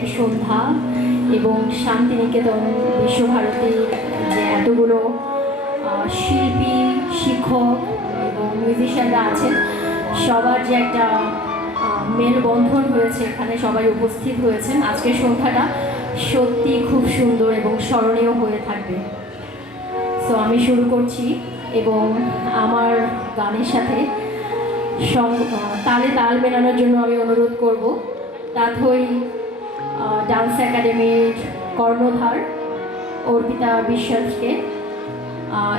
মায়ের সন্ধ্যা এবং শান্তিনিকেতন বিশ্বভারতীর যে এতগুলো শিল্পী, শিক্ষক এবং মিউজিশিয়ানরা আছেন, সবার যে একটা মেলবন্ধন হয়েছে, এখানে সবাই উপস্থিত হয়েছেন। আজকের সন্ধ্যাটা সত্যি খুব সুন্দর এবং স্মরণীয় হয়ে থাকবে। সো আমি শুরু করছি এবং আমার গানের সাথে তালে তাল মেলানোর জন্য আমি অনুরোধ করব তাথই ডান্স একাডেমির কর্ণধার অর্পিতা বিশ্বাসকে,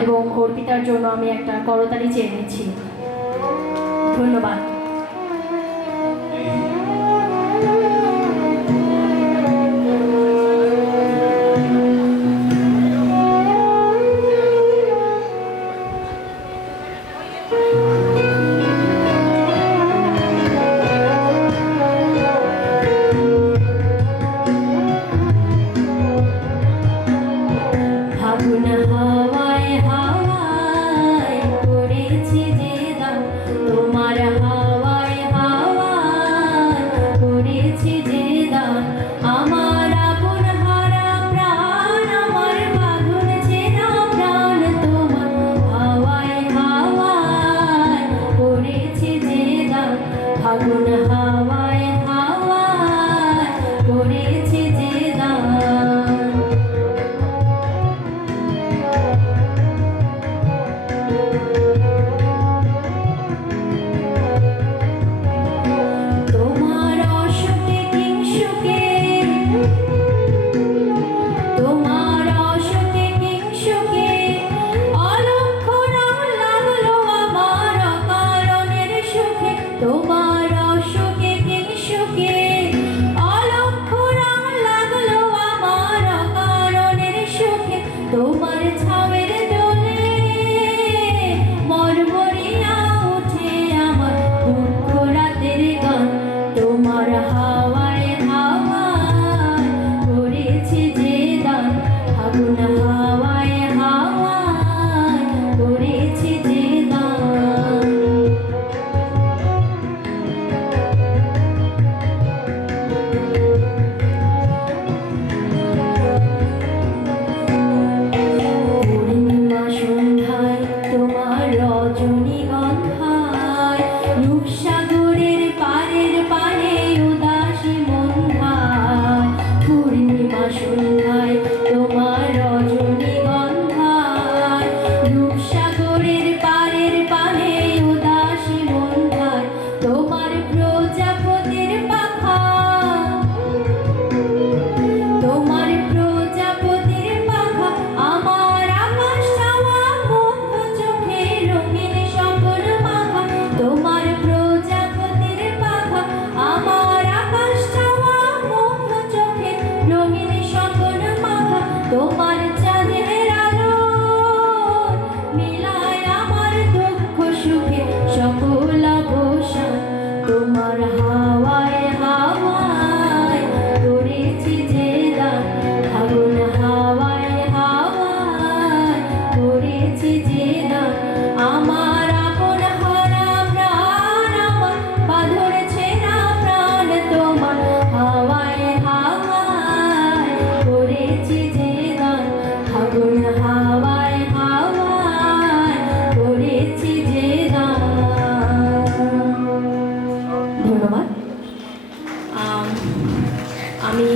এবং অর্পিতার জন্য আমি একটা করতালি চেয়ে নিচ্ছি। ধন্যবাদ। ফাগুন হাওয়ায় হাওয়ায় করেছি যে দাম, তোমার হাওয়ায় হাওয়ায় করেছি যে দাম, আমার আপন হারা প্রাণ, আমার বাঁধন ছেঁড়া প্রাণ, তোমার হাওয়ায় হাওয়ায় করেছি যে দাম, ফাগুন হাওয়ায় হাওয়ায় করেছি যে দাম। তোমার অশোকে কিংসুকে অলক্ষ রং লাগলো আমার অকারণের সুখে, তোমার ছাওয়ের দোলে মরমরিয়া উঠে আমার দুঃখ রাতের গান, তোমার হাওয়ায় হাওয়ায় করেছি যে দান, ফাগুন হাওয়ায় হাওয়ায় করেছি যে দান। তোমার রজনীগন্ধায় রূপসাগরের পারের পারে উদাসী মন্ধায়, পূর্ণিমা সন্ধ্যায় তোমার রজনীগন্ধায় রূপসাগরের পারের পারে উদাসী মন্ধায়, তোমার প্রজাপতির পাখা, তোমার প্রজাপতির পাখা আমার আকাশ চাওয়া মুগ্ধ চোখে রঙিন স্বপ্ন মাখা, তোমার প্রজাপতির পাখা আমার আকাশ চাওয়া মুগ্ধ চোখে রঙিন স্বপ্ন মাখা, তোমার চাঁদের আলো মিলায় আমার দুঃখ সুখে সকল অবসান, তোমার হাওয়ায় হাওয়ায় করেছি যে দান, ফাগুন হাওয়ায় হাওয়ায় করেছি যে দান, আমার আপন হারা প্রাণ, আমার বাঁধন ছেঁড়া প্রাণ, তোমার হাওয়ায় হাওয়ায় করেছি যে দান, ফাগুন হাওয়ায় হাওয়ায় করেছি যে দান। ধন্যবাদ। আমি